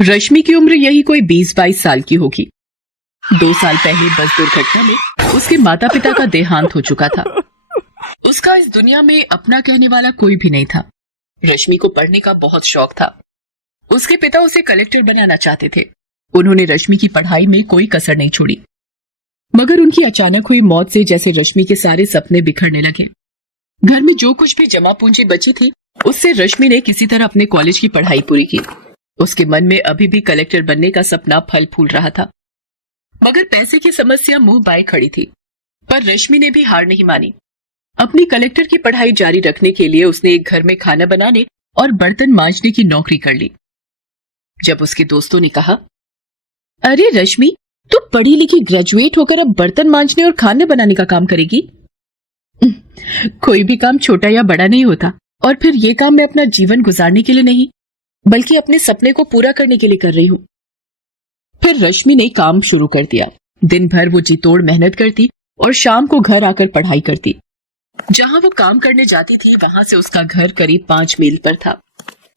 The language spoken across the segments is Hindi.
रश्मि की उम्र यही कोई 20-22 साल की होगी। 2 साल पहले बस दुर्घटना में उसके माता पिता का देहांत हो चुका था। उसका इस दुनिया में अपना कहने वाला कोई भी नहीं था। रश्मि को पढ़ने का बहुत शौक था। उसके पिता उसे कलेक्टर बनाना चाहते थे। उन्होंने रश्मि की पढ़ाई में कोई कसर नहीं छोड़ी, मगर उनकी अचानक हुई मौत से जैसे रश्मि के सारे सपने बिखरने लगे। घर में जो कुछ भी जमा पूंजी बची थी, उससे रश्मि ने किसी तरह अपने कॉलेज की पढ़ाई पूरी की। उसके मन में अभी भी कलेक्टर बनने का सपना फल फूल रहा था, मगर पैसे की समस्या मुंह बाए खड़ी थी। पर रश्मि ने भी हार नहीं मानी। अपनी कलेक्टर की पढ़ाई जारी रखने के लिए उसने एक घर में खाना बनाने और बर्तन मांजने की नौकरी कर ली। जब उसके दोस्तों ने कहा, अरे रश्मि, तू पढ़ी लिखी ग्रेजुएट होकर अब बर्तन मांजने और खाना बनाने का काम करेगी? कोई भी काम छोटा या बड़ा नहीं होता, और फिर ये काम मैं अपना जीवन गुजारने के लिए नहीं, बल्कि अपने सपने को पूरा करने के लिए कर रही हूं। फिर रश्मि ने काम शुरू कर दिया। दिन भर वो जी तोड़ मेहनत करती और शाम को घर आकर पढ़ाई करती। जहां वो काम करने जाती थी, वहां से उसका घर करीब 5 मील पर था।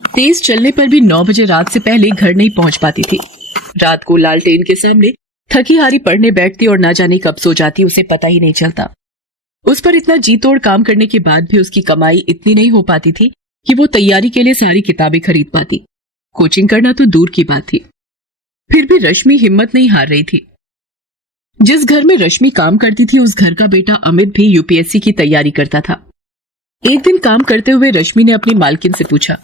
तेज चलने पर भी 9 बजे रात से पहले घर नहीं पहुंच पाती थी। रात को लालटेन के सामने थकी हारी पढ़ने बैठती और ना जाने कब सो जाती, उसे पता ही नहीं चलता। उस पर इतना जी तोड़ काम करने के बाद भी उसकी कमाई इतनी नहीं हो पाती थी कि वो तैयारी के लिए सारी किताबें खरीद पाती। कोचिंग करना तो दूर की बात थी। फिर भी रश्मि हिम्मत नहीं हार रही थी। जिस घर में रश्मि काम करती थी, उस घर का बेटा अमित भी यूपीएससी की तैयारी करता था। एक दिन काम करते हुए रश्मि ने अपनी मालकिन से पूछा,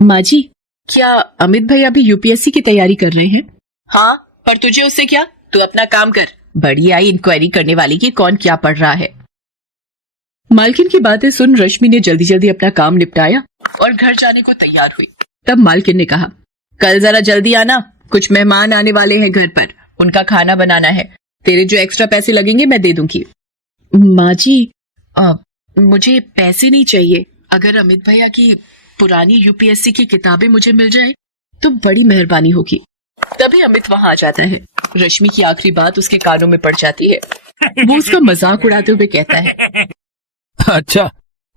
माँ जी, क्या अमित भैया भी यूपीएससी की तैयारी कर रहे हैं? हाँ, पर तुझे उससे क्या? तू अपना काम कर। बड़ी आई इंक्वायरी करने वाली कि कौन क्या पढ़ रहा है। मालकिन की बातें सुन रश्मि ने जल्दी जल्दी अपना काम निपटाया और घर जाने को तैयार हुई। तब मालकिन ने कहा, कल जरा जल्दी आना, कुछ मेहमान आने वाले हैं घर पर, उनका खाना बनाना है। तेरे जो एक्स्ट्रा पैसे लगेंगे मैं दे दूंगी। माँ जी, मुझे पैसे नहीं चाहिए। अगर अमित भैया की पुरानी यूपीएससी की किताबें मुझे मिल जाए तो बड़ी मेहरबानी होगी। तभी अमित वहां आ जाता है। रश्मि की आखिरी बात उसके कानों में पड़ जाती है। वो उसका मजाक उड़ाते हुए कहता है, अच्छा,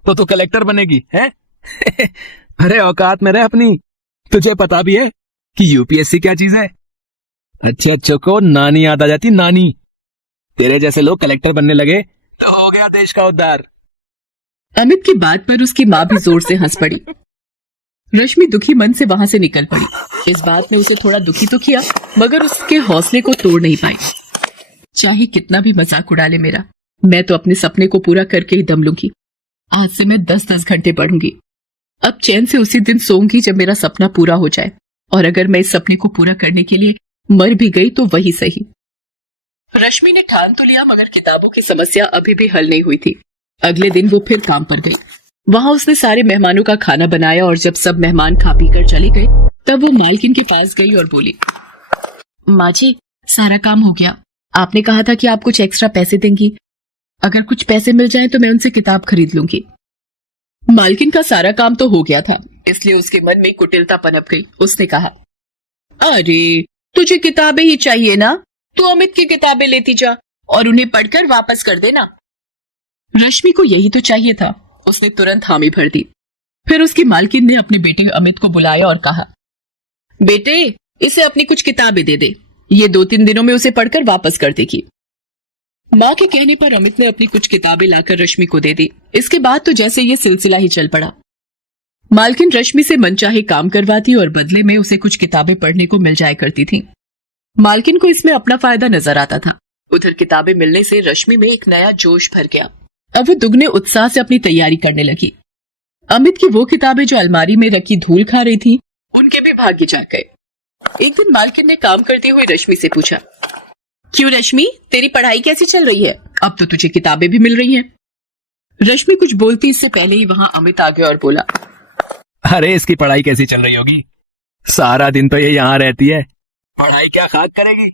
तो तू कलेक्टर बनेगी हैं? अरे औकात में रह अपनी। तुझे पता भी है कि यूपीएससी क्या चीज है? अच्छे अच्छों को नानी याद आ जाती, नानी। तेरे जैसे लोग कलेक्टर बनने लगे तो हो गया देश का उद्धार। अमित की बात पर उसकी माँ भी जोर से हंस पड़ी। रश्मि दुखी मन से वहां से निकल पड़ी। इस बात ने उसे थोड़ा दुखी तो किया, मगर उसके हौसले को तोड़ नहीं पाई। चाहे कितना भी मजाक उड़ा ले मेरा, मैं तो अपने सपने को पूरा करके ही दम लूंगी। आज से मैं 10-10 घंटे पढ़ूंगी। अब चैन से उसी दिन सोऊंगी जब मेरा सपना पूरा हो जाए, और अगर मैं इस सपने को पूरा करने के लिए मर भी गई तो वही सही। रश्मि ने ठान तो लिया, मगर किताबों की समस्या अभी भी हल नहीं हुई थी। अगले दिन वो फिर काम पर गई। वहां उसने सारे मेहमानों का खाना बनाया, और जब सब मेहमान खा पी कर चले गए, तब वो मालकिन के पास गई और बोली, माँ जी, सारा काम हो गया। आपने कहा था कि आप कुछ एक्स्ट्रा पैसे देंगी। अगर कुछ पैसे मिल जाएं तो मैं उनसे किताब खरीद लूंगी। मालकिन का सारा काम तो हो गया था, इसलिए उसके मन में कुटिलता पनप गई। उसने कहा, अरे तुझे किताबें ही चाहिए ना, तू अमित की किताबें लेती जा और उन्हें पढ़कर वापस कर देना। रश्मि को यही तो चाहिए था। उसने तुरंत हामी भर दी। फिर उसकी मालकिन ने अपने बेटे अमित को बुलाया और कहा, बेटे, इसे अपनी कुछ किताबें दे दे, ये 2-3 दिनों में उसे पढ़कर वापस कर देगी। माँ के कहने पर अमित ने अपनी कुछ किताबें लाकर रश्मि को दे दी। इसके बाद तो जैसे ये सिलसिला ही चल पड़ा। मालकिन रश्मि से मनचाहे काम करवाती और बदले में उसे कुछ किताबें पढ़ने को मिल जाया करती थी। मालकिन को इसमें अपना फायदा नजर आता था। उधर किताबें मिलने से रश्मि में एक नया जोश भर गया। अब वो दुगने उत्साह से अपनी तैयारी करने लगी। अमित की वो किताबें जो अलमारी में रखी धूल खा रही थी, उनके भी भाग्य जाग गए। एक दिन मालकिन ने काम करते हुए रश्मि से पूछा, क्यों रश्मि, तेरी पढ़ाई कैसी चल रही है? अब तो तुझे किताबें भी मिल रही हैं। रश्मि कुछ बोलती इससे पहले ही वहां अमित आ गया और बोला, अरे इसकी पढ़ाई कैसी चल रही होगी? सारा दिन तो ये यहाँ रहती है, पढ़ाई क्या खाक करेगी?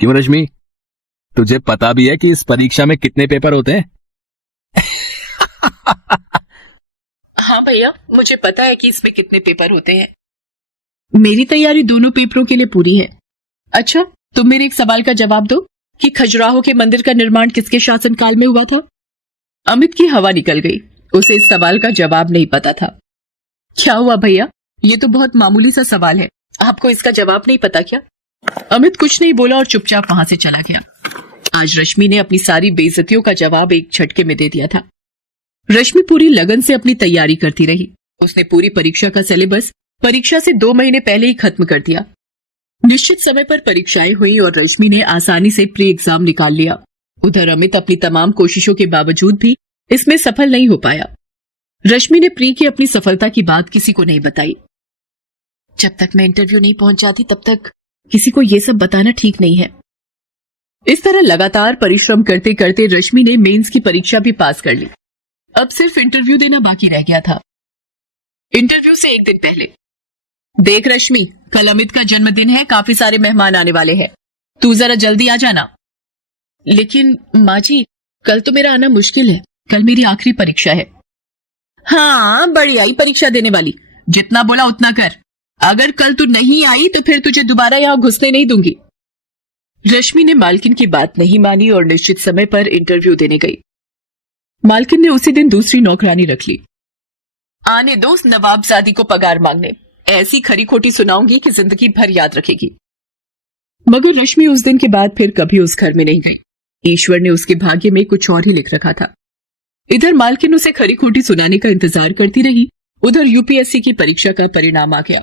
क्यों रश्मि, तुझे पता भी है कि इस परीक्षा में कितने पेपर होते हैं? हाँ भैया, मुझे पता है कि इसमें कितने पेपर होते हैं। मेरी तैयारी दोनों पेपरों के लिए पूरी है। अच्छा, तुम मेरे एक सवाल का जवाब दो कि खजुराहो के मंदिर का निर्माण किसके शासनकाल में हुआ था? अमित की हवा निकल गई। उसे इस सवाल का जवाब नहीं पता था। क्या हुआ भैया, ये तो बहुत मामूली सा सवाल है, आपको इसका जवाब नहीं पता क्या? अमित कुछ नहीं बोला और चुपचाप वहां से चला गया। आज रश्मि ने अपनी सारी बेइज्जतियों का जवाब एक झटके में दे दिया था। रश्मि पूरी लगन से अपनी तैयारी करती रही। उसने पूरी परीक्षा का सिलेबस परीक्षा से 2 महीने पहले ही खत्म कर दिया। निश्चित समय पर परीक्षाएं हुई और रश्मि ने आसानी से प्री एग्जाम निकाल लिया। उधर अमित अपनी तमाम कोशिशों के बावजूद भी इसमें सफल नहीं हो पाया। रश्मि ने प्री की अपनी सफलता की बात किसी को नहीं बताई। जब तक मैं इंटरव्यू नहीं पहुंच जाती तब तक किसी को यह सब बताना ठीक नहीं है। इस तरह लगातार परिश्रम करते करते रश्मि ने मेंस की परीक्षा भी पास कर ली। अब सिर्फ इंटरव्यू देना बाकी रह गया था। इंटरव्यू से एक दिन पहले, देख रश्मि, कल अमित का जन्मदिन है, काफी सारे मेहमान आने वाले हैं, तू जरा जल्दी आ जाना। लेकिन माँ जी, कल तो मेरा आना मुश्किल है, कल मेरी आखिरी परीक्षा है। हाँ, बड़ी आई परीक्षा देने वाली, जितना बोला उतना कर। अगर कल तू नहीं आई तो फिर तुझे दोबारा यहां घुसने नहीं दूंगी। रश्मि ने मालकिन की बात नहीं मानी और निश्चित समय पर इंटरव्यू देने गई। मालकिन ने उसी दिन दूसरी नौकरानी रख ली। आने दो उस नवाबजादी को पगार मांगने, ऐसी खरी खोटी सुनाऊंगी कि जिंदगी भर याद रखेगी। मगर रश्मि उस दिन के बाद फिर कभी उस घर में नहीं गई। ईश्वर ने उसके भाग्य में कुछ और ही लिख रखा था। इधर मालकिन उसे खरी खोटी सुनाने का इंतजार करती रही, उधर यूपीएससी की परीक्षा का परिणाम आ गया।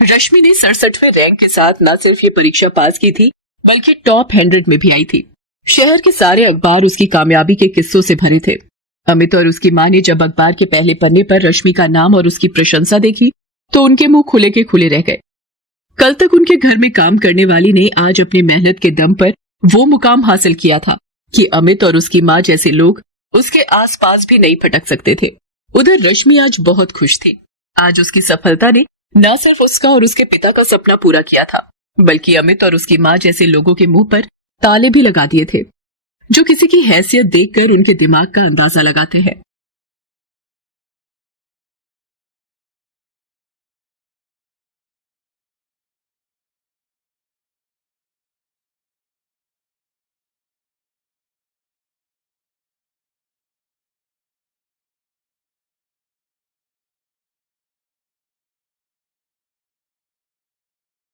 रश्मि ने 67वें रैंक के साथ न सिर्फ ये परीक्षा पास की थी बल्कि टॉप 100 में भी आई थी। शहर के सारे अखबार उसकी कामयाबी के किस्सों से भरे थे। अमित और उसकी मां ने जब अखबार के पहले पन्ने पर रश्मि का नाम और उसकी प्रशंसा देखी तो उनके मुंह खुले के खुले रह गए। कल तक उनके घर में काम करने वाली ने आज अपनी मेहनत के दम पर वो मुकाम हासिल किया था कि अमित और उसकी मां जैसे लोग उसके आसपास भी नहीं फटक सकते थे। उधर रश्मि आज बहुत खुश थी। आज उसकी सफलता ने न सिर्फ उसका और उसके पिता का सपना पूरा किया था बल्कि अमित और उसकी मां जैसे लोगों के मुंह पर ताले भी लगा दिए थे, जो किसी की हैसियत देखकर उनके दिमाग का अंदाजा लगाते हैं।